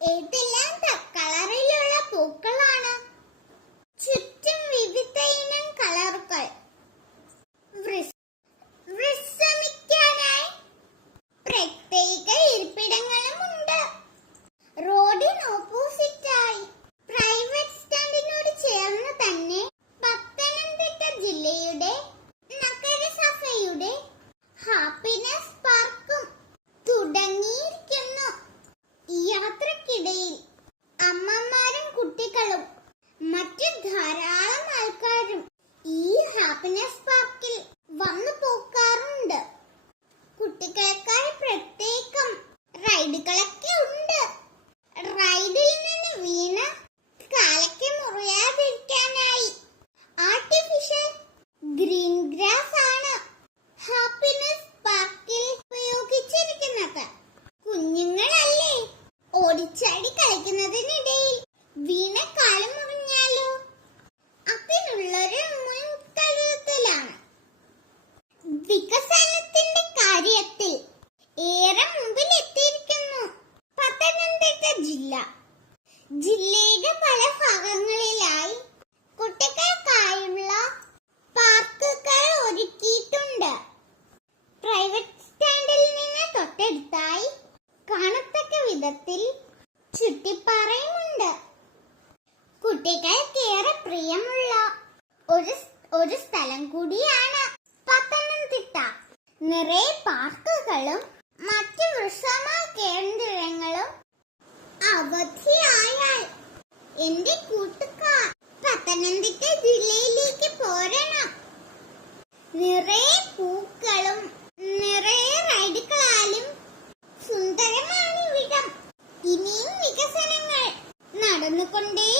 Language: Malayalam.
ഏതെല്ലാം കളറിലുള്ള പൂക്കളാണ്. ചുറ്റും വിവിധ ഇനം കളറുകൾ. വിശ്രമിക്കാനായി പ്രത്യേക ഇരിപ്പിടങ്ങളുമുണ്ട്. റോഡിന് ഓപ്പോസിറ്റായി പ്രൈവറ്റ് സ്റ്റാൻഡിനോട് ചേർന്ന് തന്നെ പത്തനംതിട്ട ജില്ലയുടെ നഗരസഭയുടെ ഹാപ്പിനെസ് പാർക്കും തുടങ്ങിയിരിക്കുന്നു. യാത്രക്കിടയിൽ അമ്മമാരും കുട്ടികളും മറ്റു ധാരാളം ആൾക്കാരും ഈ ഹാപ്പിനെസ് പാർക്കിൽ വന്നു പോകാറുണ്ട്. കുട്ടികൾക്കായി പ്രത്യേകം റൈഡുകളൊക്കെ ഉണ്ട്. റൈഡിൽ നിന്ന് വീണ് കാലൊക്കെ മുറിയാതിരിക്കാനായി ആർട്ടിഫിഷ്യൽ ഗ്രീൻ ഗ്രാസ് ആണ് ഹാപ്പിനെസ് പാർക്കിൽ ഉപയോഗിച്ചിരിക്കുന്നത്. കുഞ്ഞുങ്ങളല്ലേ, ഓടിച്ചാടി കളിക്കുന്നതിനിടയിൽ വീണ കാലം മുറിഞ്ഞാലോ? അതിനുള്ളൊരു മുൻകരുതലാണ്. വികസനത്തിന്റെ കാര്യത്തിൽ ഏറെ മുമ്പിലെത്തിയിരിക്കുന്നു പത്തനംതിട്ട ജില്ല. ജില്ലയുടെ പല ഭാഗങ്ങളിലായി കുട്ടികൾക്കായുള്ള പാർക്കുകൾ ഒരുക്കിയിട്ടുണ്ട്. പ്രൈവറ്റ് സ്റ്റാൻഡിൽ നിന്ന് തൊട്ടടുത്തായി കാണത്തക്ക വിധത്തിൽ ചുറ്റിപ്പാറയുമുണ്ട്. കുട്ടികൾക്കേറെ പ്രിയമുള്ള ഒരു സ്ഥലം കൂടിയാണ് പത്തനംതിട്ട. നിറയെ പാർക്കുകളും മറ്റ് വിശ്രമ കേന്ദ്രങ്ങളും അവധിയായാൽ എന്റെ കൂട്ടുകാർ പത്തനംതിട്ട ജില്ലയിലേക്ക് പോരണം. നിറയെ പൂക്കളും നിറയെ റൈഡുകളാലും സുന്ദരമാണ് ഇവിടം. ഇനിയും വികസനങ്ങൾ നടന്നുകൊണ്ടേ